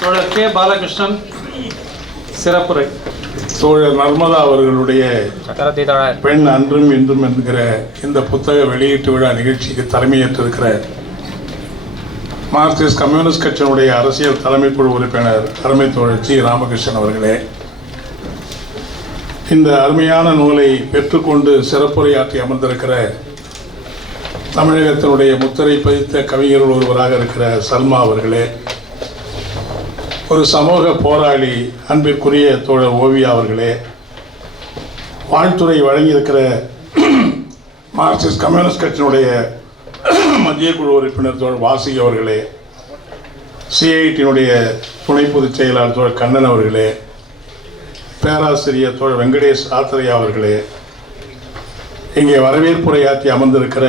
தோழர் கே. பாலகிருஷ்ணன் சிறப்புரை. தோழர் நர்மதா அவர்களுடைய பெண் அன்றும் இன்றும் என்கிற இந்த புத்தக வெளியீட்டு விழா நிகழ்ச்சிக்கு தலைமையேற்றிருக்கிற மார்க்சிஸ்ட் கம்யூனிஸ்ட் கட்சியினுடைய அரசியல் தலைமை குழு உறுப்பினர் அருமை தோழர் ஜி. ராமகிருஷ்ணன் அவர்களே இந்த அருமையான நூலை பெற்றுக்கொண்டு சிறப்புரையாற்றி அமர்ந்திருக்கிற தமிழகத்தினுடைய முத்திரை பதித்த கவிஞர்கள் ஒருவராக இருக்கிற சல்மா அவர்களே ஒரு சமூக போராளி அன்பிற்குரிய தோழர் ஓவியா அவர்களே வாழ்த்துறை வழங்கியிருக்கிற மார்க்சிஸ்ட் கம்யூனிஸ்ட் கட்சியினுடைய மத்திய குழு உறுப்பினர் தோழர் வாசி அவர்களே சிஐடியினுடைய துணை பொதுச் செயலாளர் தோழர் கண்ணன் அவர்களே பேராசிரியர் தோழர் வெங்கடேஷ் ஆத்திரையா அவர்களே இங்கே வரவேற்புரையாற்றி அமர்ந்திருக்கிற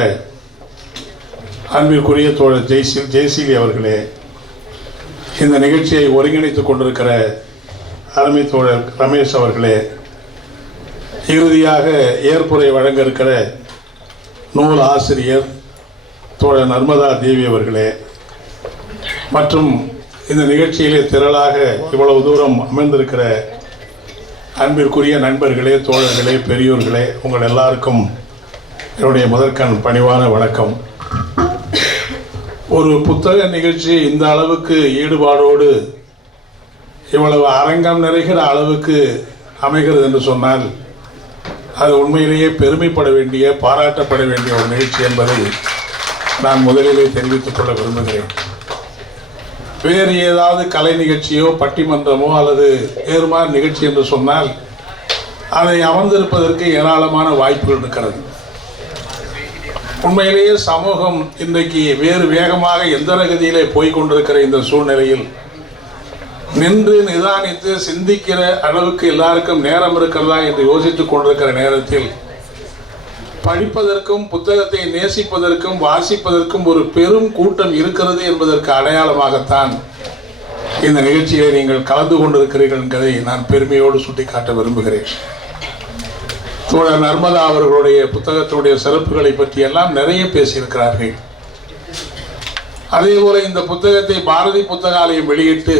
அன்பிற்குரிய தோழர் ஜெய்சி ஜெய்சீலி அவர்களே இந்த நிகழ்ச்சியை ஒருங்கிணைத்துக் கொண்டிருக்கிற அருமை தோழர் ரமேஷ் அவர்களே இறுதியாக ஏற்புரை வழங்க இருக்கிற நூல் ஆசிரியர் தோழர் நர்மதா தேவி அவர்களே மற்றும் இந்த நிகழ்ச்சியிலே திரளாக இவ்வளவு தூரம் அமைந்திருக்கிற அன்பிற்குரிய நண்பர்களே தோழர்களே பெரியோர்களே உங்கள் எல்லாருக்கும் என்னுடைய முதற்கண் பணிவான வணக்கம். ஒரு புத்தக நிகழ்ச்சி இந்த அளவுக்கு ஈடுபாடோடு இவ்வளவு அரங்கம் நிறைகிற அளவுக்கு அமைகிறது என்று சொன்னால் அது உண்மையிலேயே பெருமைப்பட வேண்டிய பாராட்டப்பட வேண்டிய ஒரு நிகழ்ச்சி என்பதை நான் முதலிலே தெரிவித்துக் கொள்ள விரும்புகிறேன். வேறு ஏதாவது கலை நிகழ்ச்சியோ பட்டிமன்றமோ அல்லது வேறு மாதிரி நிகழ்ச்சி என்று சொன்னால் அதை அமர்ந்திருப்பதற்கு ஏராளமான வாய்ப்புகள் இருக்கிறது. உண்மையிலேயே சமூகம் இன்றைக்கு வேறு வேகமாக எந்த கதியிலே போய்கொண்டிருக்கிற இந்த சூழ்நிலையில் நின்று நிதானித்து சிந்திக்கிற அளவுக்கு எல்லாருக்கும் நேரம் இருக்கிறதா என்று யோசித்துக் கொண்டிருக்கிற நேரத்தில் படிப்பதற்கும் புத்தகத்தை நேசிப்பதற்கும் வாசிப்பதற்கும் ஒரு பெரும் கூட்டம் இருக்கிறது என்பதற்கு அடையாளமாகத்தான் இந்த நிகழ்ச்சியை நீங்கள் கலந்து கொண்டிருக்கிறீர்கள் என்பதை நான் பெருமையோடு சுட்டிக்காட்ட விரும்புகிறேன். தோழர் நர்மதா அவர்களுடைய புத்தகத்தினுடைய சிறப்புகளை பற்றி எல்லாம் நிறைய பேசியிருக்கிறார்கள். அதே போல இந்த புத்தகத்தை பாரதி புத்தகாலயம் வெளியிட்டு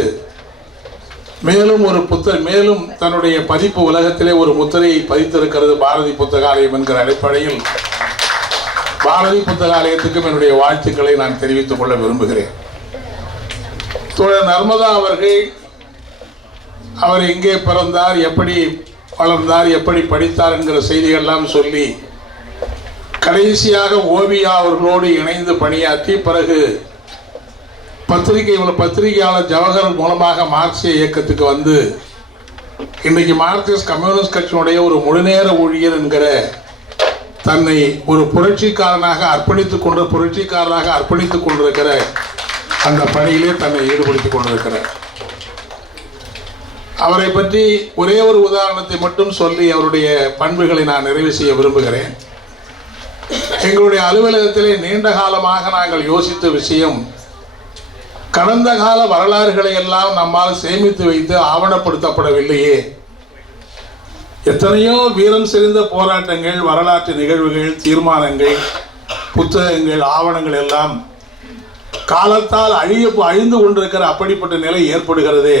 மேலும் ஒரு புத்த மேலும் தன்னுடைய பதிப்பு உலகத்திலே ஒரு முத்திரையை பதித்திருக்கிறது பாரதி புத்தகாலயம் என்கிற அடிப்படையில். பாரதி புத்தகாலயத்துக்கும் என்னுடைய வாழ்த்துக்களை நான் தெரிவித்துக் கொள்ள விரும்புகிறேன். தோழர் நர்மதா அவர்கள் அவர் எங்கே பிறந்தார் எப்படி வளர்ந்தார் எப்படி படித்தார் என்கிற செய்திகள்லாம் சொல்லி கடைசியாக ஓவியா அவர்களோடு இணைந்து பணியாற்றி பிறகு பத்திரிகை பத்திரிகையாளர் ஜவஹர் மூலமாக மார்க்சிய இயக்கத்துக்கு வந்து இன்றைக்கு மார்க்சிஸ்ட் கம்யூனிஸ்ட் கட்சியினுடைய ஒரு முழுநேர ஊழியர் என்கிற தன்னை ஒரு புரட்சிக்காரனாக அர்ப்பணித்துக் கொண்டு புரட்சிக்காரனாக அர்ப்பணித்துக் கொண்டிருக்கிற அந்த பணியிலே தன்னை ஈடுபடுத்திக் கொண்டிருக்கிறார். அவரை பற்றி ஒரே ஒரு உதாரணத்தை மட்டும் சொல்லி அவருடைய பண்புகளை நான் நிறைவு செய்ய விரும்புகிறேன். எங்களுடைய அலுவலகத்திலே நீண்ட காலமாக நாங்கள் யோசித்த விஷயம் கடந்த கால வரலாறுகளை எல்லாம் நம்மால் சேமித்து வைத்து ஆவணப்படுத்தப்படவில்லையே. எத்தனையோ வீரம் செறிந்த போராட்டங்கள் வரலாற்று நிகழ்வுகள் தீர்மானங்கள் புத்தகங்கள் ஆவணங்கள் எல்லாம் காலத்தால் அழிய அழிந்து கொண்டிருக்கிற அப்படிப்பட்ட நிலை ஏற்படுகிறதே.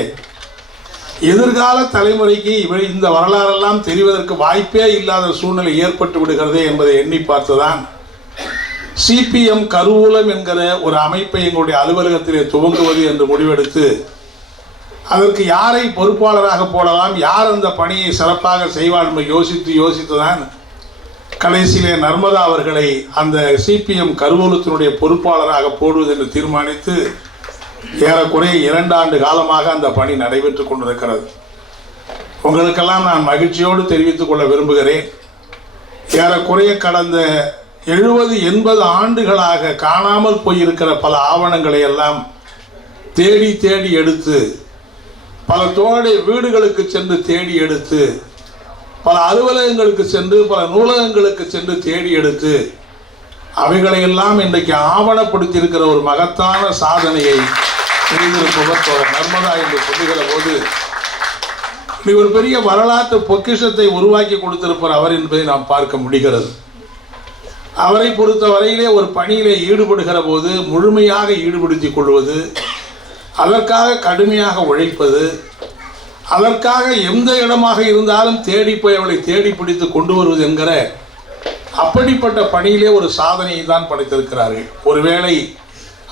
எதிர்கால தலைமுறைக்கு இவை இந்த வரலாறெல்லாம் தெரிவதற்கு வாய்ப்பே இல்லாத சூழ்நிலை ஏற்பட்டு விடுகிறதே என்பதை எண்ணி பார்த்துதான் சிபிஎம் கருவூலம் என்கிற ஒரு அமைப்பை எங்களுடைய அலுவலகத்திலே துவங்குவது என்று முடிவெடுத்து அதற்கு யாரை பொறுப்பாளராக போடலாம் யார் அந்த பணியை சிறப்பாக செய்வார் என்று யோசித்து யோசித்து தான் கடைசியிலே நர்மதா அவர்களை அந்த சிபிஎம் கருவூலத்தினுடைய பொறுப்பாளராக போடுவது என்று தீர்மானித்து ஏறக்குறைய இரண்டு ஆண்டு காலமாக அந்த பணி நடைபெற்று கொண்டிருக்கிறது. உங்களுக்கெல்லாம் நான் மகிழ்ச்சியோடு தெரிவித்துக் கொள்ள விரும்புகிறேன். ஏறக்குறைய கடந்த எழுபது எண்பது ஆண்டுகளாக காணாமல் போயிருக்கிற பல ஆவணங்களை எல்லாம் தேடி தேடி எடுத்து பல தோழடைய வீடுகளுக்கு சென்று தேடி எடுத்து பல அலுவலகங்களுக்கு சென்று பல நூலகங்களுக்கு சென்று தேடி எடுத்து அவைகளையெல்லாம் இன்றைக்கு ஆவணப்படுத்தியிருக்கிற ஒரு மகத்தான சாதனையை செய்திருப்பவர் நர்மதா என்று சொல்லுகிற போது நீ ஒரு பெரிய வரலாற்று பொக்கிஷத்தை உருவாக்கி கொடுத்திருப்பார் அவர் என்பதை நாம் பார்க்க முடிகிறது. அவரை பொறுத்த வரையிலே ஒரு பணியிலே ஈடுபடுகிற போது முழுமையாக ஈடுபடுத்திக் கொள்வது அதற்காக கடுமையாக உழைப்பது அதற்காக எந்த இடமாக இருந்தாலும் தேடி போய் அவளை தேடி பிடித்து கொண்டு வருவது என்கிற அப்படிப்பட்ட பணியிலே ஒரு சாதனையை தான் படைத்திருக்கிறார்கள். ஒருவேளை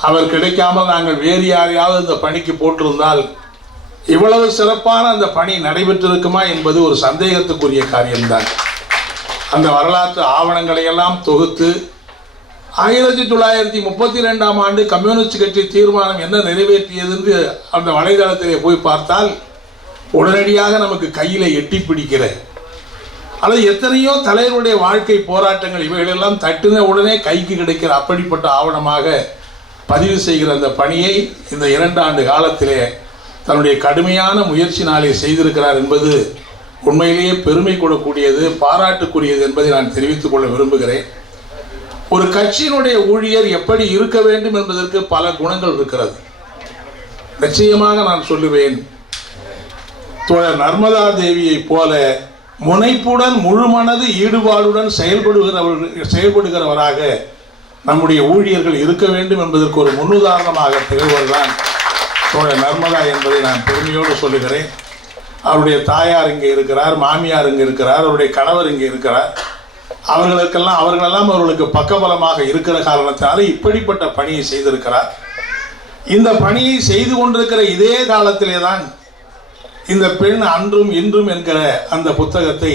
அவர் கிடைக்காமல் நாங்கள் வேறு யாரையாவது இந்த பணிக்கு போட்டிருந்தால் இவ்வளவு சிறப்பான அந்த பணி நடைபெற்றிருக்குமா என்பது ஒரு சந்தேகத்துக்குரிய காரியம்தான். அந்த வரலாற்று ஆவணங்களை எல்லாம் தொகுத்து ஆயிரத்தி தொள்ளாயிரத்தி முப்பத்தி ரெண்டாம் ஆண்டு கம்யூனிஸ்ட் கட்சி தீர்மானம் என்ன நிறைவேற்றியது என்று அந்த வலைதளத்திலே போய் பார்த்தால் உடனடியாக நமக்கு கையில் எட்டி பிடிக்கிற அல்லது எத்தனையோ தலைவருடைய வாழ்க்கை போராட்டங்கள் இவைகளெல்லாம் தட்டின உடனே கைக்கு கிடைக்கிற அப்படிப்பட்ட ஆவணமாக பதிவு செய்கிற அந்த பணியை இந்த இரண்டு ஆண்டு காலத்திலே தன்னுடைய கடுமையான முயற்சினாலே செய்திருக்கிறார் என்பது உண்மையிலேயே பெருமை கொள்ளக்கூடியது பாராட்டுக்குரியது என்பதை நான் தெரிவித்துக் கொள்ள விரும்புகிறேன். ஒரு கட்சியினுடைய ஊழியர் எப்படி இருக்க வேண்டும் என்பதற்கு பல குணங்கள் இருக்கிறது. நிச்சயமாக நான் சொல்லுவேன் தோழர் நர்மதா தேவியைப் போல முனைப்புடன் முழுமனது ஈடுபாடுடன் செயல்படுகிறவர் செயல்படுகிறவராக நம்முடைய ஊழியர்கள் இருக்க வேண்டும் என்பதற்கு ஒரு முன்னுதாரணமாக திகழ்வதுதான் தோழர் நர்மதா என்பதை நான் பெருமையோடு சொல்லுகிறேன். அவருடைய தாயார் இங்கே இருக்கிறார் மாமியார் இங்கே இருக்கிறார் அவருடைய கணவர் இங்கே இருக்கிறார். அவர்களுக்கெல்லாம் அவர்களெல்லாம் அவர்களுக்கு பக்கபலமாக இருக்கிற காரணத்தினால இப்படிப்பட்ட பணியை செய்திருக்கிறார். இந்த பணியை செய்து கொண்டிருக்கிற இதே காலத்திலே தான் இந்த பெண் அன்றும் இன்றும் என்கிற அந்த புத்தகத்தை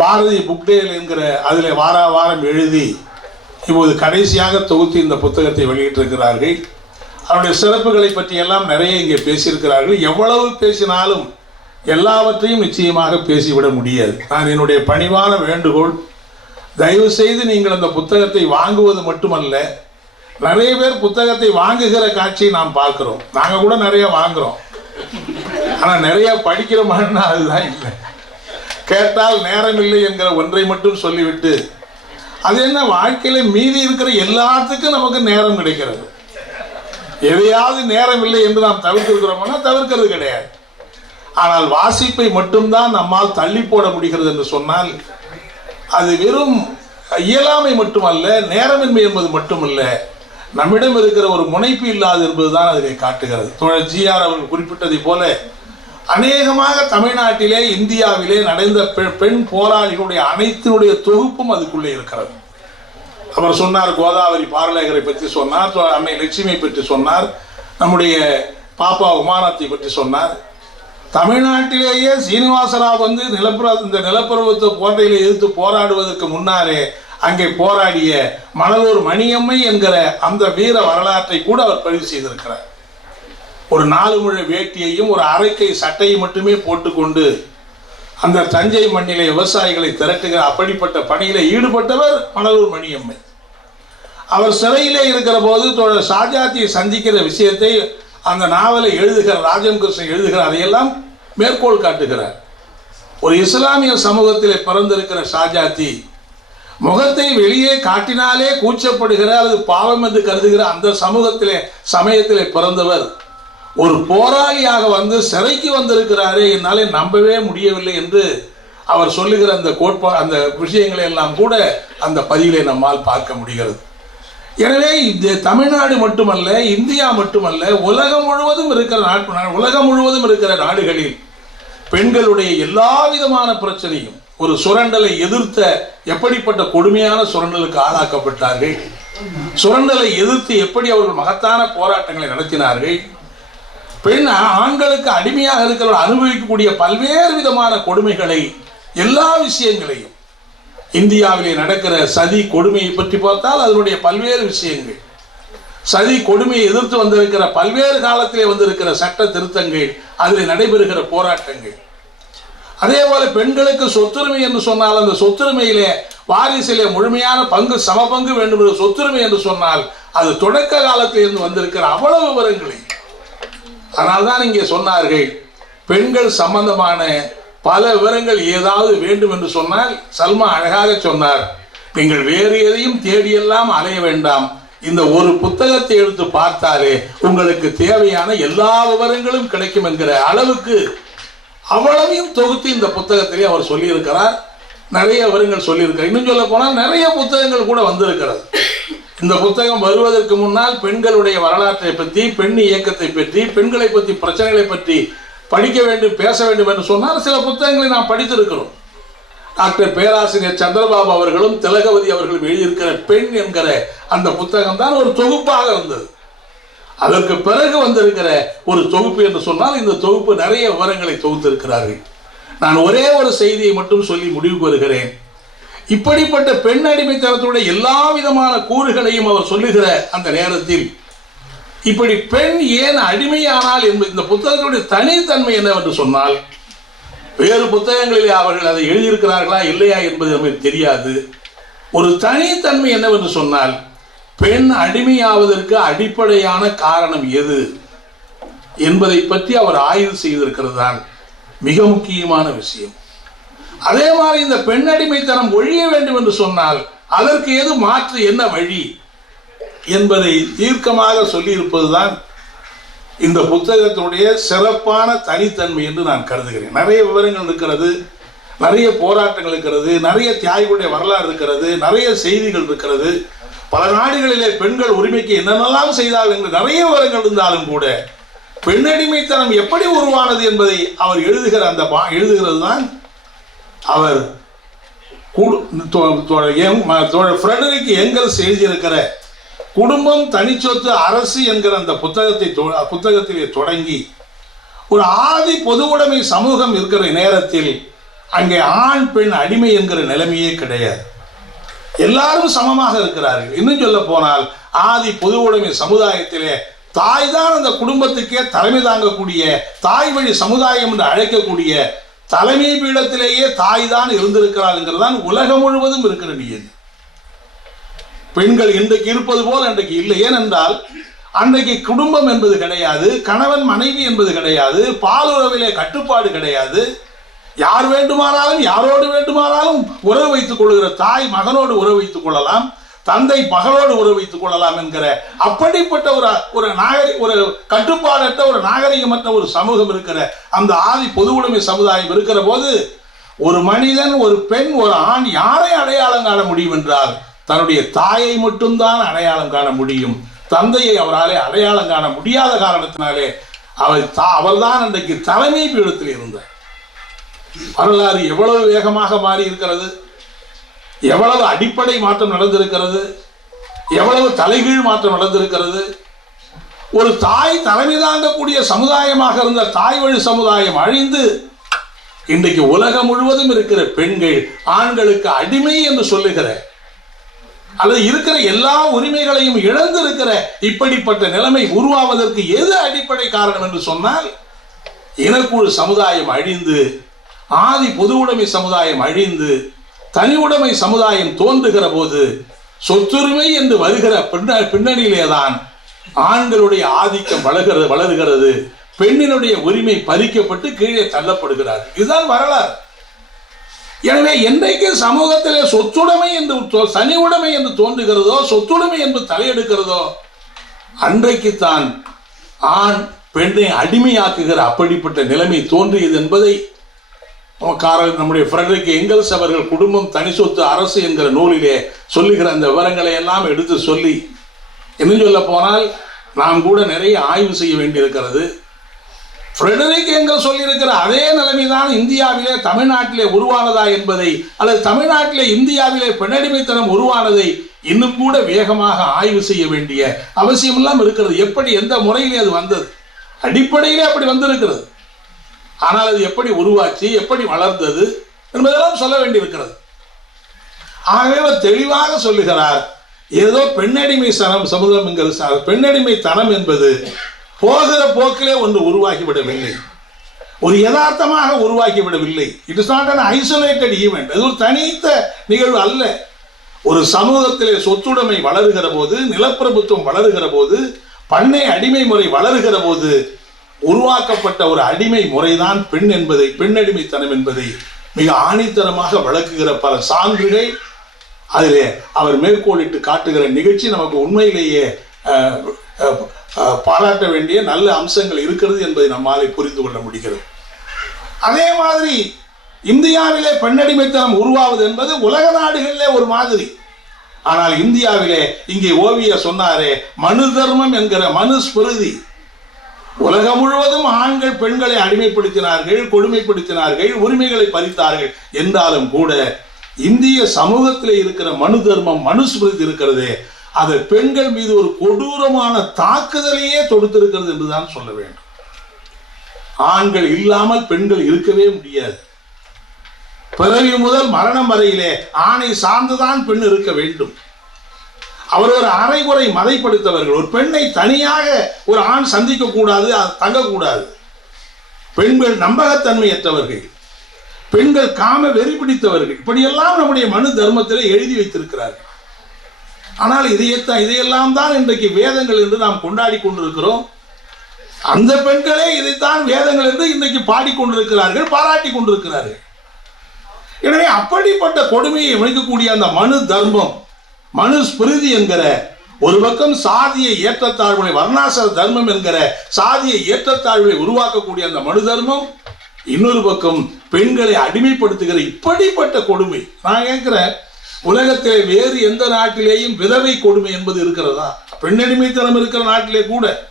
பாரதி புக்டேல் என்கிற அதில் வார வாரம் எழுதி இப்போது கடைசியாக தொகுத்து இந்த புத்தகத்தை வெளியிட்டிருக்கிறார்கள். அவருடைய சிறப்புகளை பற்றி எல்லாம் நிறைய இங்கே பேசியிருக்கிறார்கள். எவ்வளவு பேசினாலும் எல்லாவற்றையும் நிச்சயமாக பேசிவிட முடியாது. நான் என்னுடைய பணிவான வேண்டுகோள் தயவு செய்து நீங்கள் அந்த புத்தகத்தை வாங்குவது மட்டுமல்ல நிறைய பேர் புத்தகத்தை வாங்குகிற காட்சியை நாம் பார்க்குறோம். நாங்கள் கூட நிறைய வாங்குறோம். ஆனால் நிறைய படிக்கிறோமான்னா அதுதான் இல்லை. கேட்டால் நேரம் இல்லை என்கிற ஒன்றை மட்டும் சொல்லிவிட்டு அது என்ன வாழ்க்கையில் மீதி இருக்கிற எல்லாத்துக்கும் நமக்கு நேரம் கிடைக்கிறது. எதையாவது நேரம் இல்லை என்று நாம் தவிர்த்திருக்கிறோம்னா தவிர்க்கிறது கிடையாது. ஆனால் வாசிப்பை மட்டும்தான் நம்மால் தள்ளி போட முடிகிறது என்று சொன்னால் அது வெறும் இயலாமை மட்டுமல்ல நேரமின்மை என்பது மட்டுமல்ல நம்மிடம் இருக்கிற ஒரு முனைப்பு இல்லாது என்பதுதான் அதனை காட்டுகிறது. தோழர் ஜிஆர் அவர்கள் குறிப்பிட்டதை போல அநேகமாக தமிழ்நாட்டிலே இந்தியாவிலே நடந்த பெண் போராளிகளுடைய அனைத்தினுடைய தொகுப்பும் அதுக்குள்ளே இருக்கிறது. அவர் சொன்னார் கோதாவரி பாரலேகரை பற்றி சொன்னார் அன்னை லட்சுமியை பற்றி சொன்னார் நம்முடைய பாப்பா உமானத்தை பற்றி சொன்னார். தமிழ்நாட்டிலேயே சீனிவாசராவ் வந்து நிலப்பர இந்த நிலப்பருவத்து போன்றையில எதிர்த்து போராடுவதற்கு முன்னாலே அங்கே போராடிய மணலூர் மணியம்மை என்கிற அந்த வீர வரலாற்றை கூட அவர் பதிவு செய்திருக்கிறார். ஒரு நாலு முழ வேட்டியையும் ஒரு அரைக்கை சட்டையும் மட்டுமே போட்டுக்கொண்டு அந்த தஞ்சை மண்ணிலே விவசாயிகளை திரட்டுகிற அப்படிப்பட்ட பணியிலே ஈடுபட்டவர் மணலூர் மணியம்மை. அவர் சிறையிலே இருக்கிற போது தோழர் ஷாஜாத்தியை சந்திக்கிற விஷயத்தை அந்த நாவலை எழுதுகிற ராஜம் கிருஷ்ணன் எழுதுகிற அதையெல்லாம் மேற்கோள் காட்டுகிறார். ஒரு இஸ்லாமிய சமூகத்தில் பிறந்திருக்கிற ஷாஜாத்தி முகத்தை வெளியே காட்டினாலே கூச்சப்படுகிற அல்லது பாவம் என்று கருதுகிற அந்த சமூகத்திலே சமயத்திலே பிறந்தவர் ஒரு போராளியாக வந்து சிறைக்கு வந்திருக்கிறாரே என்னாலே நம்பவே முடியவில்லை என்று அவர் சொல்லுகிற அந்த கோட்பா அந்த விஷயங்களை எல்லாம் கூட அந்த பதிவிலே நம்மால் பார்க்க முடிகிறது. எனவே இது தமிழ்நாடு மட்டுமல்ல இந்தியா மட்டுமல்ல உலகம் முழுவதும் இருக்கிற நாட்டு உலகம் முழுவதும் இருக்கிற நாடுகளில் பெண்களுடைய எல்லா விதமான பிரச்சனையும் ஒரு சுரண்டலை எதிர்த்த எப்படிப்பட்ட கொடுமையான சுரண்டலுக்கு ஆளாக்கப்பட்டார்கள்? சுரண்டலை எதிர்த்து எப்படி அவர்கள் மகத்தான போராட்டங்களை நடத்தினார்கள்? பெண் ஆண்களுக்கு அடிமையாக இருக்கிறவர்கள் அனுபவிக்கக்கூடிய பல்வேறு விதமான கொடுமைகளை எல்லா விஷயங்களையும். இந்தியாவிலே நடக்கிற சதி கொடுமையை பற்றி பார்த்தால் அதனுடைய பல்வேறு விஷயங்கள். சதி கொடுமையை எதிர்த்து வந்திருக்கிற பல்வேறு காலத்திலே வந்திருக்கிற சட்ட திருத்தங்கள் அதில் நடைபெறுகிற போராட்டங்கள். அதே போல பெண்களுக்கு சொத்துரிமை என்று சொன்னால் அந்த சொத்துரிமையிலே வாரிசிலே முழுமையான பங்கு சம பங்கு வேண்டும் என்று சொத்துரிமை என்று சொன்னால் அது தொடக்க காலத்திலிருந்து வந்திருக்கிற அவ்வளவு விவரங்களையும். அதனால்தான் இங்கே சொன்னார்கள் பெண்கள் சம்பந்தமான பல விவரங்கள் ஏதாவது வேண்டும் என்று சொன்னால் சல்மா அழகாக சொன்னார் நீங்கள் வேறு எதையும் தேடியெல்லாம் அலைய வேண்டாம். இந்த ஒரு புத்தகத்தை எடுத்து பார்த்தாலே உங்களுக்கு தேவையான எல்லா விவரங்களும் கிடைக்கும் என்கிற அளவுக்கு அவ்வளவையும் தொகுத்து இந்த புத்தகத்திலே அவர் சொல்லியிருக்கிறார். நிறைய விவரங்கள் சொல்லியிருக்கிறார். இன்னும் சொல்ல போனால் நிறைய புத்தகங்கள் கூட வந்திருக்கிறது. இந்த புத்தகம் வருவதற்கு முன்னால் பெண்களுடைய வரலாற்றை பற்றி பெண் இயக்கத்தை பற்றி பெண்களை பற்றி பிரச்சனைகளை பற்றி படிக்க வேண்டும் பேச வேண்டும் என்று சொன்னால் சில புத்தகங்களை நாம் படித்திருக்கிறோம். டாக்டர் பேராசிரியர் சந்திரபாபு அவர்களும் திலகவதி அவர்களும் எழுதியிருக்கிற பெண் என்கிற அந்த புத்தகம் தான் ஒரு தொகுப்பாக இருந்தது. அதற்கு பிறகு வந்திருக்கிற ஒரு தொகுப்பு என்று சொன்னால் இந்த தொகுப்பு நிறைய விவரங்களை தொகுத்திருக்கிறார்கள். நான் ஒரே ஒரு செய்தியை மட்டும் சொல்லி முடிவுக்கு வருகிறேன். இப்படிப்பட்ட பெண் அடிமைத்தனத்துடைய எல்லா விதமான கூறுகளையும் அவர் சொல்லுகிற அந்த நேரத்தில் இப்படி பெண் ஏன் அடிமையானால் என்பது இந்த புத்தகத்துடைய தனித்தன்மை என்னவென்று சொன்னால் வேறு புத்தகங்களிலே அவர்கள் அதை எழுதியிருக்கிறார்களா இல்லையா என்பது நமக்கு தெரியாது. ஒரு தனித்தன்மை என்னவென்று சொன்னால் பெண் அடிமையாவதற்கு அடிப்படையான காரணம் எது என்பதை பற்றி அவர் ஆய்வு செய்திருக்கிறது தான் மிக முக்கியமான விஷயம். அதே மாதிரி இந்த பெண்ணடிமைத்தனம் ஒழிய வேண்டும் என்று சொன்னால் அதற்கு எது மாற்று என்ன வழி என்பதை தீர்க்கமாக சொல்லியிருப்பதுதான் இந்த புத்தகத்தினுடைய சிறப்பான தனித்தன்மை என்று நான் கருதுகிறேன். நிறைய விவரங்கள் இருக்கிறது நிறைய போராட்டங்கள் இருக்கிறது நிறைய தியாகிகளுடைய வரலாறு இருக்கிறது நிறைய செய்திகள் இருக்கிறது. பல நாடுகளிலே பெண்கள் உரிமைக்கு என்னென்னலாம் செய்தார்கள் என்று நிறைய விவரங்கள் இருந்தாலும் கூட பெண்ணடிமைத்தனம் எப்படி உருவானது என்பதை அவர் எழுதுகிற அந்த பா எழுதுகிறது தான் அவர் குடு- தோழர் ஃப்ரெடரிக் எங்கல்ஸ் எழுதியிருக்கிற குடும்பம் தனிச்சொத்து அரசு என்கிற அந்த புத்தகத்தை தொ- புத்தகத்திலே தொடங்கி ஒரு ஆதி பொதுவுடைமை சமூகம் இருக்கிற நேரத்தில் அங்கே ஆண் பெண் அடிமை என்கிற நிலைமையே கிடையாது. எல்லாரும் சமமாக இருக்கிறார்கள். இன்னும் சொல்ல போனால் ஆதி பொதுவுடைமை சமுதாயத்திலே தாய் தான் அந்த குடும்பத்துக்கே தலைமை தாங்கக்கூடிய தாய் வழி சமுதாயம் என்று அழைக்கக்கூடிய தலைமை பீடத்திலேயே தாய் தான் இருந்திருக்கிறாள் தான் உலகம் முழுவதும் இருக்கிற நியதி பெண்கள் இன்றைக்கு இருப்பது போல் அன்றைக்கு இல்லை. ஏனென்றால் அன்றைக்கு குடும்பம் என்பது கிடையாது கணவன் மனைவி என்பது கிடையாது பாலுறவிலே கட்டுப்பாடு கிடையாது. யார் வேண்டுமானாலும் யாரோடு வேண்டுமானாலும் உறவு வைத்துக் கொள்கிற தாய் மகனோடு உறவு வைத்துக் கொள்ளலாம். தந்தை மகளோடு உறவு வைத்துக் கொள்ளலாம் என்கிற அப்படிப்பட்ட ஒரு ஒரு நாகரி ஒரு கட்டுப்பாடற்ற ஒரு நாகரிகமற்ற ஒரு சமூகம் இருக்கிற அந்த ஆதி பொது உடைமை சமுதாயம் இருக்கிற போது ஒரு மனிதன் ஒரு பெண் ஒரு ஆண் யாரை அடையாளம் காண முடியும் என்றால் தன்னுடைய தாயை மட்டும்தான் அடையாளம் காண முடியும். தந்தையை அவராலே அடையாளம் காண முடியாத காரணத்தினாலே அவர் தா அவர்தான் அன்றைக்கு தலைமை பீடத்தில் இருந்தார். வரலாறு எவ்வளவு வேகமாக மாறி இருக்கிறது? எவ்வளவு அடிப்படை மாற்றம் நடந்திருக்கிறது? எவ்வளவு தலைகீழ் மாற்றம் நடந்திருக்கிறது? ஒரு தாய் தலைமை தாங்கக்கூடிய சமுதாயமாக இருந்த தாய் வழி சமுதாயம் அழிந்து இன்றைக்கு உலகம் முழுவதும் இருக்கிற பெண்கள் ஆண்களுக்கு அடிமை என்று சொல்லுகிற அல்லது இருக்கிற எல்லா உரிமைகளையும் இழந்திருக்கிற இப்படிப்பட்ட நிலைமை உருவாவதற்கு எது அடிப்படை காரணம் என்று சொன்னால் இனக்குழு சமுதாயம் அழிந்து ஆதி பொது உடைமை சமுதாயம் அழிந்து தனி உடைமை சமுதாயம் தோன்றுகிற போது சொத்துரிமை என்று வருகிற பின்ன பின்னணியிலே தான் ஆண்களுடைய ஆதிக்கம் வளர்கிறது வளருகிறது. பெண்ணினுடைய உரிமை பறிக்கப்பட்டு கீழே தள்ளப்படுகிறார். இதுதான் வரலாறு. எனவே என்றைக்கு சமூகத்திலே சொத்துடைமை என்று தோ- தனி உடைமை என்று தோன்றுகிறதோ சொத்துடைமை என்று தலையெடுக்கிறதோ அன்றைக்குத்தான் ஆண் பெண்ணை அடிமையாக்குகிற அப்படிப்பட்ட நிலைமை தோன்றியது என்பதை காரல் நம்முடைய ஃப்ரெட்ரிக் எங்கல்ஸ் அவர்கள் குடும்பம் தனி சொத்து அரசு என்கிற நூலிலே சொல்லுகிற அந்த விவரங்களை எல்லாம் எடுத்து சொல்லி என்ன சொல்ல போனால் நாம் கூட நிறைய ஆய்வு செய்ய வேண்டியிருக்கிறது. ஃப்ரெடரிக் எங்கள் சொல்லியிருக்கிற அதே நிலைமைதான் இந்தியாவிலே தமிழ்நாட்டிலே உருவானதா என்பதை அல்லது தமிழ்நாட்டிலே இந்தியாவிலே பெண்ணடிமைத்தனம் உருவானதை இன்னும் கூட வேகமாக ஆய்வு செய்ய வேண்டிய அவசியமெல்லாம் இருக்கிறது. எப்படி எந்த முறையிலே அது வந்தது? அடிப்படையிலே அப்படி வந்திருக்கிறது. ஆனால் அது எப்படி உருவாச்சு எப்படி வளர்ந்தது என்பதெல்லாம் சொல்ல வேண்டியிருக்கிறது. ஆகவே அவர் தெளிவாக சொல்லுகிறார் ஏதோ பெண்ணடிமை சனம் சமுதாயம் என்கிற பெண்ணடிமை தனம் என்பது போகிற போக்கிலே ஒன்று உருவாகிவிடவில்லை. ஒரு யதார்த்தமாக உருவாக்கிவிடவில்லை it is not an isolated event அது ஒரு தனித்த நிகழ்வு அல்ல. ஒரு சமூகத்திலே சொத்துடைமை வளருகிற போது நிலப்பிரபுத்துவம் வளருகிற போது பண்ணை அடிமை முறை வளருகிற போது உருவாக்கப்பட்ட ஒரு அடிமை முறைதான் பெண் என்பதை பெண்ணடிமைத்தனம் என்பதை மிக ஆணித்தரமாக விளக்குகிற பல சான்றுகள் அதிலே அவர் மேற்கோளிட்டு காட்டுகிற நிகழ்ச்சி நமக்கு உண்மையிலேயே பாராட்ட வேண்டிய நல்ல அம்சங்கள் இருக்கிறது என்பதை நம்மாலே புரிந்து கொள்ள முடிகிறது. அதே மாதிரி இந்தியாவிலே பெண்ணடிமைத்தனம் உருவாவது என்பது உலக நாடுகளிலே ஒரு மாதிரி. ஆனால் இந்தியாவிலே இங்கே ஓவிய சொன்னாரே மனு தர்மம் என்கிற மனு ஸ்மிருதி உலகம் முழுவதும் ஆண்கள் பெண்களை அடிமைப்படுத்தினார்கள் கொடுமைப்படுத்தினார்கள் உரிமைகளை பறித்தார்கள். என்றாலும் கூட இந்திய சமூகத்தில் இருக்கிற மனு தர்மம் மனுஸ்மிருதி இருக்கிறதே அது பெண்கள் மீது ஒரு கொடூரமான தாக்குதலையே தொடுத்திருக்கிறது என்றுதான் சொல்ல வேண்டும். ஆண்கள் இல்லாமல் பெண்கள் இருக்கவே முடியாது. பிறவி முதல் மரணம் வரையிலே ஆணை சார்ந்துதான் பெண் இருக்க வேண்டும். அவர் ஒரு அரைகுறை மதைப்படுத்தவர்கள். ஒரு பெண்ணை தனியாக ஒரு ஆண் சந்திக்க கூடாது அது தங்கக்கூடாது. பெண்கள் நம்பகத்தன்மையற்றவர்கள். பெண்கள் காம வெறி பிடித்தவர்கள். இப்படியெல்லாம் நம்முடைய மனு தர்மத்திலே எழுதி வைத்திருக்கிறார்கள். ஆனால் இதையத்தான் இதையெல்லாம் தான் இன்றைக்கு வேதங்கள் என்று நாம் கொண்டாடி கொண்டிருக்கிறோம். அந்த பெண்களே இதைத்தான் வேதங்கள் என்று இன்றைக்கு பாடிக்கொண்டிருக்கிறார்கள் பாராட்டி கொண்டிருக்கிறார்கள். எனவே அப்படிப்பட்ட கொடுமையை விளக்கக்கூடிய அந்த மனு தர்மம் மனுஸ்பிருதி என்கிற ஒரு பக்கம் சாதிய ஏற்றத்தாழ்வுகளை வர்ணாசர தர்மம் என்கிற சாதிய ஏற்றத்தாழ்வுகளை உருவாக்கக்கூடிய அந்த மனு தர்மம் இன்னொரு பக்கம் பெண்களை அடிமைப்படுத்துகிற இப்படிப்பட்ட கொடுமை. நான் கேட்கிறேன் உலகத்தில் வேறு எந்த நாட்டிலேயும் விதவை கொடுமை என்பது இருக்கிறதா? பெண்ணடிமைத்தனம் இருக்கிற நாட்டிலே கூட.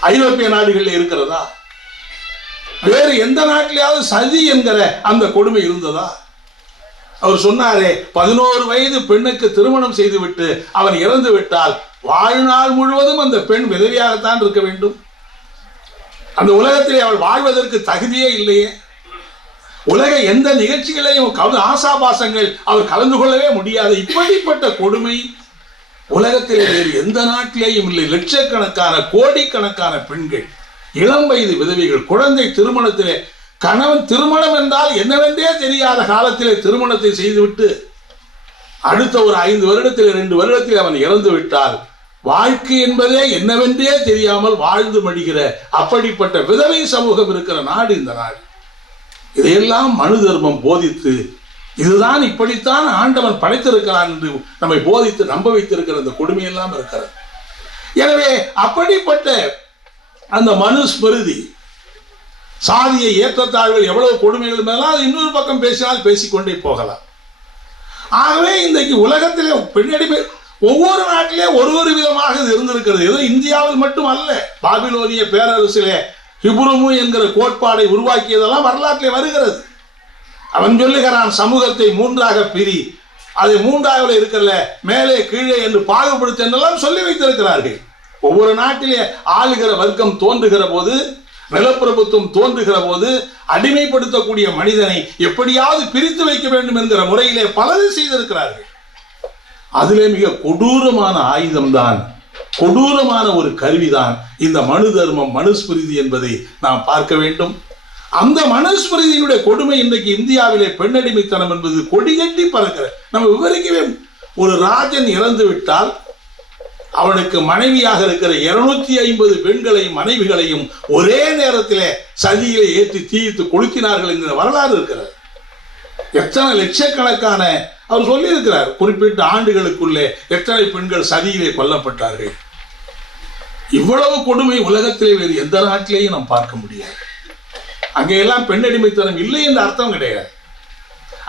ஐரோப்பிய நாடுகளில் இருக்கிறதா? வேறு எந்த நாட்டிலேயாவது சதி என்கிற அந்த கொடுமை இருந்ததா? அவர் சொன்னாரே பதினோரு வயது பெண்ணுக்கு திருமணம் செய்துவிட்டு அவன் இறந்து விட்டால் வாழ்நாள் முழுவதும் அந்த பெண் விதவியாகத்தான் இருக்க வேண்டும். அந்த உலகத்திலே அவள் வாழ்வதற்கு தகுதியே இல்லையே. உலக எந்த நிகழ்ச்சிகளையும் கவு ஆசாபாசங்கள் அவர் கலந்து கொள்ளவே முடியாது. இப்படிப்பட்ட கொடுமை உலகத்திலே வேறு எந்த நாட்டிலேயும் இல்லை. லட்சக்கணக்கான கோடிக்கணக்கான பெண்கள் இளம் வயது விதவிகள் குழந்தை திருமணத்திலே கணவன் திருமணம் என்றால் என்னவென்றே தெரியாத காலத்திலே திருமணத்தை செய்துவிட்டு அடுத்த ஒரு ஐந்து வருடத்தில் ரெண்டு வருடத்தில் அவன் இறந்து விட்டால் வாழ்க்கை என்பதே என்னவென்றே தெரியாமல் வாழ்ந்து மடிகிற அப்படிப்பட்ட விதவை சமூகம் இருக்கிற நாடு இந்த நாடு. இதையெல்லாம் மனு தர்மம் போதித்து இதுதான் இப்படித்தான் ஆண்டவன் படைத்திருக்கிறான் என்று நம்மை போதித்து நம்ப வைத்திருக்கிற அந்த கொடுமையெல்லாம் இருக்கிறது. எனவே அப்படிப்பட்ட அந்த மனுஸ்மிருதி சாதிய ஏற்றத்தாழ்வுகள் எவ்வளவு கொடுமைகள் மேலாம் அது இன்னொரு பக்கம் பேசினால் பேசிக்கொண்டே போகலாம். ஆகவே இன்றைக்கு உலகத்திலே பெண்ணடிமை ஒவ்வொரு நாட்டிலே ஒரு ஒரு விதமாக இது இருந்திருக்கிறது. ஏதோ இந்தியாவில் மட்டும் அல்ல பாபிலோனிய பேரரசிலே ஹிபுரமு என்கிற கோட்பாடை உருவாக்கியதெல்லாம் வரலாற்றிலே வருகிறது. அவன் சொல்லுகிறான் சமூகத்தை மூன்றாக பிரி அதை மூன்றாக இருக்கிறல மேலே கீழே என்று பாகுபடுத்த என்றெல்லாம் சொல்லி வைத்திருக்கிறார்கள். ஒவ்வொரு நாட்டிலே ஆளுகிற வர்க்கம் தோன்றுகிற போது நிலப்பிரபுத்துவம் தோன்றுகிற போது அடிமைப்படுத்தக்கூடிய மனிதனை எப்படியாவது பிரித்து வைக்க வேண்டும் என்கிற முறையிலே பலது செய்திருக்கிறார்கள். அதிலே மிக கொடூரமான ஆயுதம்தான் கொடூரமான ஒரு கருவிதான் இந்த மனு தர்மம் மனுஸ்மிருதி என்பதை நாம் பார்க்க வேண்டும். அந்த மனுஸ்மிருதியினுடைய கொடுமை இன்றைக்கு இந்தியாவிலே பெண்ணடிமைத்தனம் என்பது கொடிகட்டி பறக்கிற நம்ம விவரிக்கவே ஒரு ராஜன் இறந்து விட்டால் அவனுக்கு மனைவியாக இருக்கிற இருநூத்தி ஐம்பது பெண்களையும் மனைவிகளையும் ஒரே நேரத்தில் சதியிலே ஏற்றி தீயித்து கொளுத்தினார்கள் என்கிற வரலாறு இருக்கிறது. எத்தனை லட்சக்கணக்கான அவர் சொல்லியிருக்கிறார் குறிப்பிட்ட ஆண்டுகளுக்குள்ளே எத்தனை பெண்கள் சதியிலே கொல்லப்பட்டார்கள். இவ்வளவு கொடுமை உலகத்திலே வேறு எந்த நாட்டிலேயும் நாம் பார்க்க முடியாது. அங்கே எல்லாம் பெண்ணடிமைத்தனம் இல்லை என்ற அர்த்தம் கிடையாது.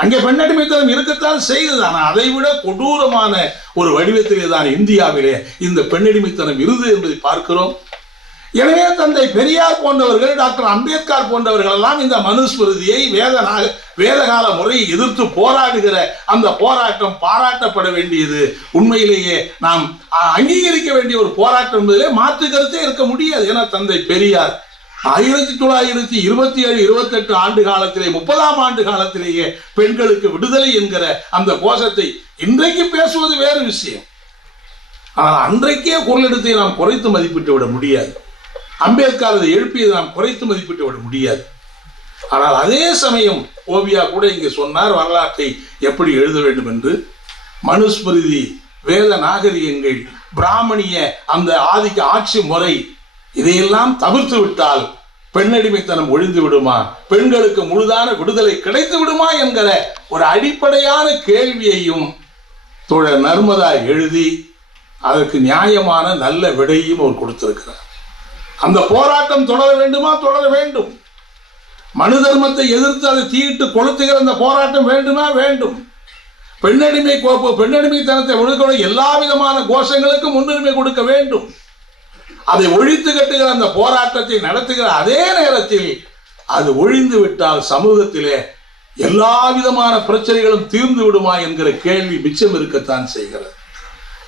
அங்கே பெண்ணடிமைத்தனம் இருக்கத்தான் செய்தது. ஆனால் அதை விட கொடூரமான ஒரு வடிவத்திலே தான் இந்தியாவிலே இந்த பெண்ணடிமைத்தனம் இருது என்பதை பார்க்கிறோம். எனவே தந்தை பெரியார் போன்றவர்கள் டாக்டர் அம்பேத்கர் போன்றவர்கள் எல்லாம் இந்த மனுஸ்மிருதியை வேதனாக வேதகால முறையை எதிர்த்து போராடுகிற அந்த போராட்டம் பாராட்டப்பட வேண்டியது. உண்மையிலேயே நாம் அங்கீகரிக்க வேண்டிய ஒரு போராட்டம் என்பதிலே மாற்று கருத்தே இருக்க முடியாது. ஏன்னா தந்தை பெரியார் ஆயிரத்தி தொள்ளாயிரத்தி இருபத்தி ஏழு இருபத்தெட்டு ஆண்டு காலத்திலே முப்பதாம் ஆண்டு காலத்திலேயே பெண்களுக்கு விடுதலை என்கிற அந்த கோஷத்தை இன்றைக்கு பேசுவது வேறு விஷயம். ஆனால் அன்றைக்கே குரலெடுத்தை நாம் குறைத்து மதிப்பிட்டு விட முடியாது. அம்பேத்கர் அதை எழுப்பியதை நாம் குறைத்து மதிப்பிட்டு விட முடியாது. ஆனால் அதே சமயம் ஓவியா கூட இங்கே சொன்னார் வரலாற்றை எப்படி எழுத வேண்டும் என்று. மனுஸ்மிருதி வேத நாகரிகங்கள் பிராமணிய அந்த ஆதிக்க ஆட்சி முறை இதையெல்லாம் தவிர்த்து விட்டால் பெண்ணடிமைத்தனம் ஒழிந்து விடுமா? பெண்களுக்கு முழுதான விடுதலை கிடைத்து விடுமா என்கிற ஒரு அடிப்படையான கேள்வியையும் தோழர் நர்மதா எழுதி அதற்கு நியாயமான நல்ல விடையும் அவர் கொடுத்திருக்கிறார். அந்த போராட்டம் தொடர வேண்டுமா? தொடர வேண்டும். மனு தர்மத்தை எதிர்த்து அதை தீயிட்டு கொளுத்துகிற அந்த போராட்டம் வேண்டுமா? வேண்டும். பெண்ணடிமை கோப்பு பெண்ணடிமைத்தனத்தை ஒழுக்க எல்லா விதமான கோஷங்களுக்கும் முன்னுரிமை கொடுக்க வேண்டும். அதை ஒழித்து கட்டுகிற அந்த போராட்டத்தை நடத்துகிற அதே நேரத்தில் அது ஒழிந்து விட்டால் சமூகத்திலே எல்லா விதமான பிரச்சனைகளும் தீர்ந்து விடுமா என்கிற கேள்வி மிச்சம் இருக்கத்தான் செய்கிறது.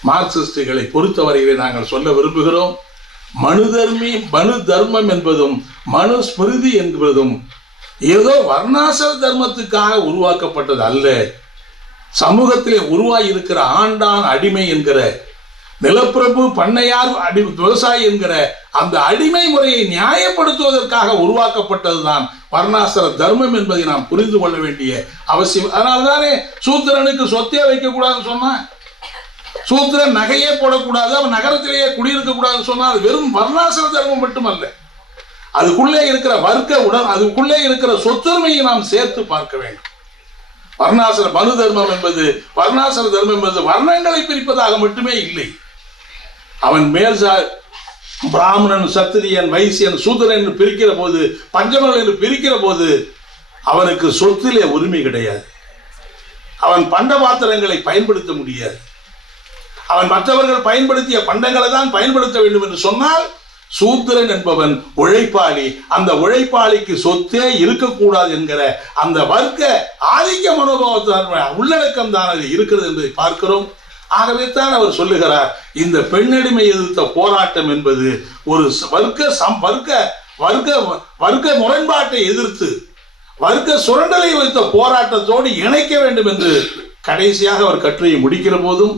மார்க்சிஸ்டுகளை பொறுத்தவரையிலே நாங்கள் சொல்ல விரும்புகிறோம் மனு தர்மி மனு தர்மம் என்பதும் மனு ஸ்மிருதி என்பதும் ஏதோ வர்ணாசிர தர்மத்துக்காக உருவாக்கப்பட்டது அல்ல. சமூகத்திலே உருவாகி இருக்கிற ஆண்டான் அடிமை என்கிற நிலப்பிரபு பண்ணையார் அடி விவசாயி என்கிற அந்த அடிமை முறையை நியாயப்படுத்துவதற்காக உருவாக்கப்பட்டதுதான் வர்ணாசிர தர்மம் என்பதை நாம் புரிந்து கொள்ள வேண்டிய அவசியம். அதனால்தானே சூத்திரனுக்கு சொத்தே வைக்கக்கூடாதுன்னு சொன்னான் சூத்திரன் நகையே போடக்கூடாது அவன் நகரத்திலேயே குடியிருக்க கூடாதுன்னு சொன்னால் அது வெறும் வர்ணாசிர தர்மம் மட்டுமல்ல. அதுக்குள்ளே இருக்கிற வர்க்க உடன் அதுக்குள்ளே இருக்கிற சொத்துரிமையை நாம் சேர்த்து பார்க்க வேண்டும். வர்ணாசிர மனு தர்மம் என்பது வர்ணாசிர தர்மம் என்பது வர்ணங்களை பிரிப்பதாக மட்டுமே இல்லை. அவன் மேல் பிராமணன் சத்திரியன் வைசியன் சூதரன் என்று பிரிக்கிற போது பஞ்சமர்கள் என்று பிரிக்கிற போது அவனுக்கு சொத்திலே உரிமை கிடையாது. அவன் பண்ட பாத்திரங்களை பயன்படுத்த முடியாது. அவன் மற்றவர்கள் பயன்படுத்திய பண்டங்களை தான் பயன்படுத்த வேண்டும் என்று சொன்னால் சூத்திரன் என்பவன் உழைப்பாளி. அந்த உழைப்பாளிக்கு சொத்தே இருக்கக்கூடாது என்கிற அந்த வர்க்க ஆதிக்க மனோபாவத்தான உள்ளடக்கம் தான் அது இருக்கிறது என்பதை பார்க்கிறோம். ஆகவே தான் அவர் சொல்லுகிறார் இந்த பெண்ணடிமை எதிர்த்த போராட்டம் என்பது ஒரு வர்க்க சம் வர்க்க வர்க்க வர்க்க முரண்பாட்டை எதிர்த்து வர்க்க சுரண்டலை வைத்த போராட்டத்தோடு இணைக்க வேண்டும் என்று கடைசியாக அவர் கட்டுரையை முடிக்கிற போதும்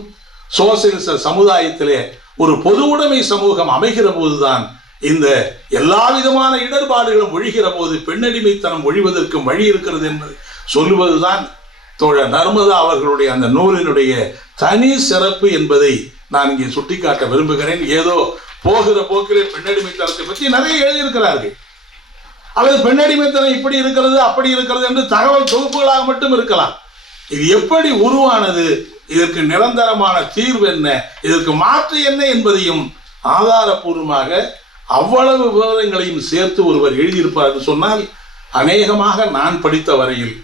சோசியலிச சமுதாயத்திலே ஒரு பொது உடைமை சமூகம் அமைகிற போதுதான் இந்த எல்லா விதமான இடர்பாடுகளும் ஒழிகிற போது பெண்ணடிமைத்தனம் ஒழிவதற்கும் வழி இருக்கிறது என்பதை. சொல்லுவதுதான் தோழர் நர்மதா அவர்களுடைய அந்த நூலினுடைய தனி சிறப்பு என்பதை நான் இங்கே சுட்டிக்காட்ட விரும்புகிறேன். ஏதோ போகிற போக்கிலே பெண்ணடிமைத்தனத்தை பற்றி நிறைய எழுதியிருக்கிறார்கள். அல்லது பெண்ணடிமைத்தனம் இப்படி இருக்கிறது அப்படி இருக்கிறது என்று தகவல் தொகுப்புகளாக மட்டும் இருக்கலாம். இது எப்படி உருவானது? இதற்கு நிரந்தரமான தீர்வு என்ன? இதற்கு மாற்று என்ன என்பதையும் ஆதாரபூர்வமாக அவ்வளவு விவரங்களையும் சேர்த்து ஒருவர் எழுதியிருப்பார் என்று சொன்னால் அநேகமாக நான் படித்த வரையில்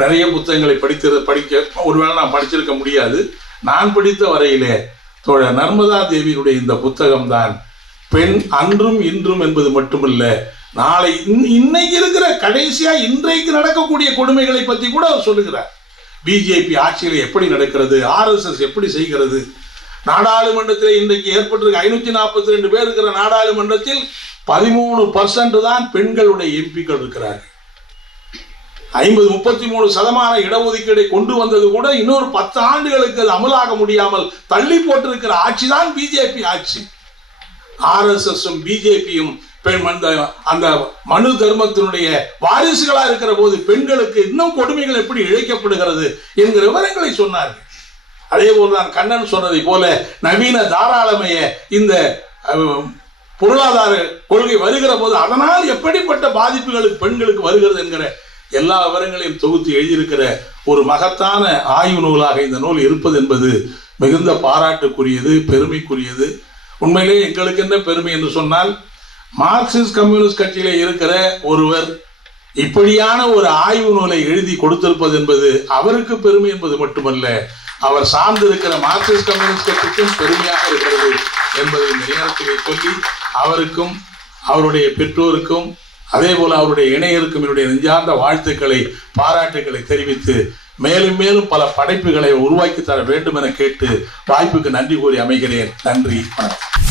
நிறைய புத்தகங்களை படித்து படிக்க ஒருவேளை நான் படிச்சிருக்க முடியாது. நான் படித்த வரையிலே தோழர் நர்மதா தேவியினுடைய இந்த புத்தகம்தான் பெண் அன்றும் இன்றும் என்பது மட்டுமல்ல நாளை இன்னைக்கு இருக்கிற கடைசியா இன்றைக்கு நடக்கக்கூடிய கொடுமைகளை பற்றி கூட அவர் சொல்லுகிறார். பிஜேபி ஆட்சியில் எப்படி நடக்கிறது ஆர்எஸ்எஸ் எப்படி செய்கிறது? நாடாளுமன்றத்தில் இன்றைக்கு ஏற்பட்டிருக்க ஐநூத்தி நாற்பத்தி ரெண்டு பேர் இருக்கிற நாடாளுமன்றத்தில் பதிமூணு பர்சன்ட் தான் பெண்களுடைய எம்பிக்கள் இருக்கிறார்கள். ஐம்பது முப்பத்தி மூணு சதமான இடஒதுக்கீடை கொண்டு வந்தது கூட இன்னொரு பத்து ஆண்டுகளுக்கு அது அமலாக முடியாமல் தள்ளி போட்டிருக்கிற ஆட்சி தான் பிஜேபி ஆட்சி. ஆர்எஸ்எஸும் பிஜேபியும் பெண் அந்த அந்த மனு தர்மத்தினுடைய வாரிசுகளாக இருக்கிற போது பெண்களுக்கு இன்னும் கொடுமைகள் எப்படி இழைக்கப்படுகிறது என்கிற விவரங்களை சொன்னார்கள். அதே போல்தான் கண்ணன் சொன்னதை போல நவீன தாராளமய இந்த பொருளாதார கொள்கை வருகிற போது அதனால் எப்படிப்பட்ட பாதிப்புகளுக்கு பெண்களுக்கு வருகிறது என்கிற எல்லா விவரங்களையும் தொகுத்து எழுதியிருக்கிற ஒரு மகத்தான ஆய்வு நூலாக இந்த நூல் இருப்பது என்பது மிகுந்த பாராட்டுக்குரியது பெருமைக்குரியது. உண்மையிலே எங்களுக்கு என்ன பெருமை என்று சொன்னால் மார்க்சிஸ்ட் கம்யூனிஸ்ட் கட்சியில் இருக்கிற ஒருவர் இப்படியான ஒரு ஆய்வு நூலை எழுதி கொடுத்திருப்பது என்பது அவருக்கு பெருமை என்பது மட்டுமல்ல அவர் சார்ந்திருக்கிற மார்க்சிஸ்ட் கம்யூனிஸ்ட் கட்சிக்கும் பெருமையாக இருக்கிறது என்பதை இந்த நேரத்திலே சொல்லி அவருக்கும் அவருடைய பெற்றோருக்கும் அதே போல அவருடைய இணையருக்கும் என்னுடைய நெஞ்சார்ந்த வாழ்த்துக்களை பாராட்டுக்களை தெரிவித்து மேலும் மேலும் பல படைப்புகளை உருவாக்கி தர வேண்டும் என கேட்டு வாய்ப்புக்கு நன்றி கூறி அமைகிறேன். நன்றி வணக்கம்.